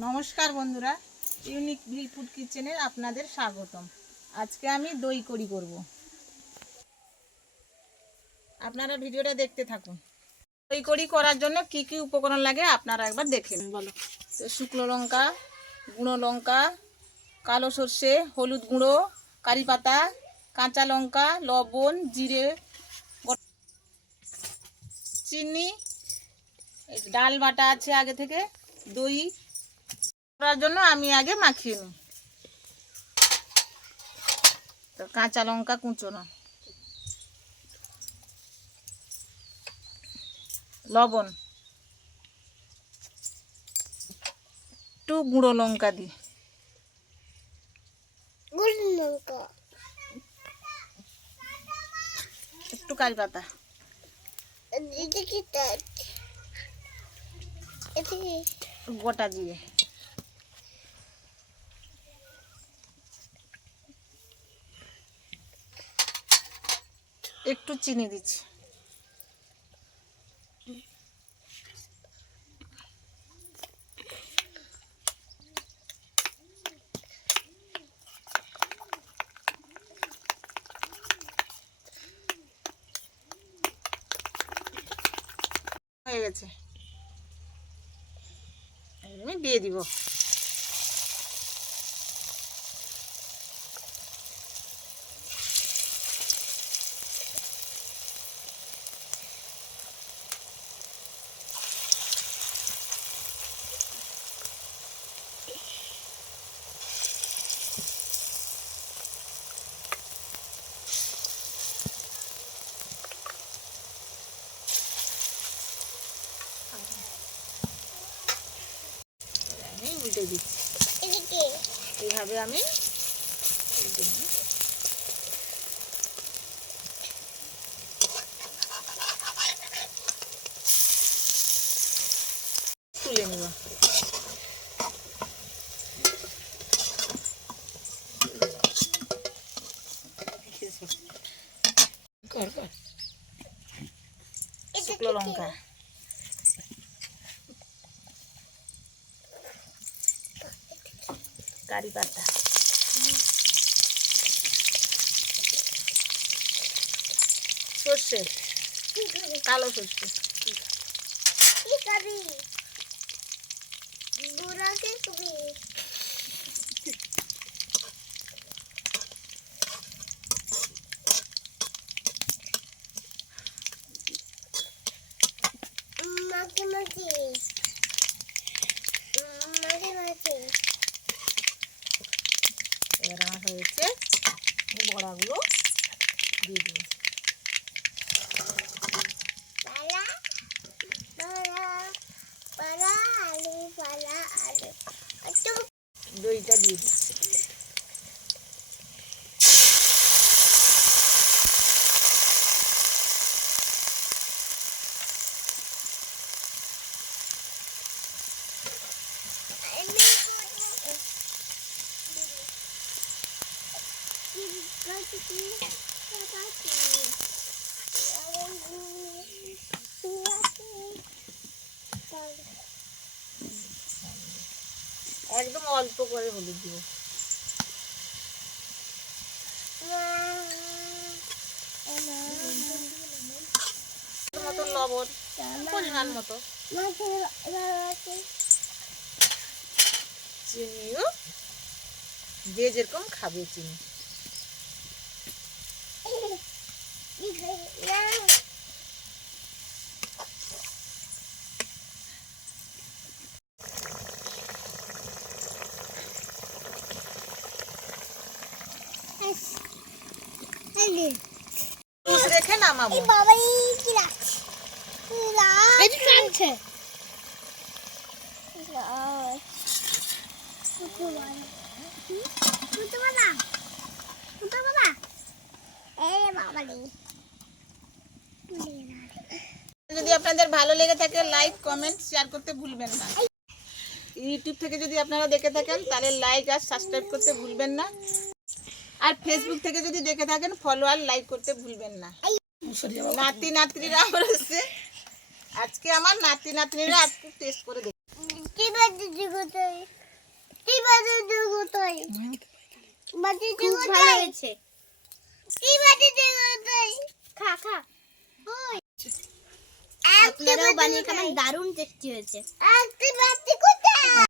নমস্কার বন্ধুরা, ইউনিক ভিল ফুড কিচেনে আপনাদের স্বাগতম। আজকে আমি দই কড়ি করব, আপনারা ভিডিওটা দেখতে থাকুন। দই কড়ি করার জন্য কি কি উপকরণ লাগে আপনারা একবার দেখেন। বলো তো, শুকনো লঙ্কা, গুঁড়ো লঙ্কা, কালো সর্ষে, হলুদ গুঁড়ো, কারি পাতা, কাঁচা লঙ্কা, লবণ, জিরে, চিনি, ডাল বাটা আছে আগে থেকে। দই করার জন্য আমি আগে মাখিয়ে নিই। তো কাঁচা লঙ্কা কুচোনো, লবণ, একটু গুঁড়ো লঙ্কা দিই, একটু কারি পাতা, গোটা জিরে, একটু চিনি দিচ্ছি। হয়ে গেছে, আমি দিয়ে দিব। আমি উল্টে দিচ্ছি, এইভাবে আমি উল্টে নিই। তুলে নিব। শুকনো লঙ্কা, কারি পাতা, সর্ষে, কালো সর্ষে, এবার আমার হয়েছে, বড়াগুলো দিয়ে দিব। দইটা দিয়ে দিচ্ছি। একদম অল্প করে হলুদ দিব, মতো লবণ, পরিমাণ মতো চিনিও, যে যেরকম খাবে চিনি। রেখে নামাবো। যদি আপনাদের ভালো লেগে থাকে লাইক কমেন্ট শেয়ার করতে ভুলবেন না। ইউটিউব থেকে যদি আপনারা দেখে থাকেন তাহলে লাইক আর সাবস্ক্রাইব করতে ভুলবেন না। আর ফেসবুক থেকে যদি দেখে থাকেন ফলো আর লাইক করতে ভুলবেন না। নাতি নাতনিরা আমার হচ্ছে, আজকে আমার নাতি নাতনিরা আজকে টেস্ট করে দেখ। কি বাজে দিগোটাই কি বাজে দিগোটাই বাজে দিগোটাই ভালো হয়েছে কি বাজে দিগোটাই খা খা ওই আপনারাও বানিয়ে খাবেন দারুণ টেস্টি হয়েছে একটি বাজে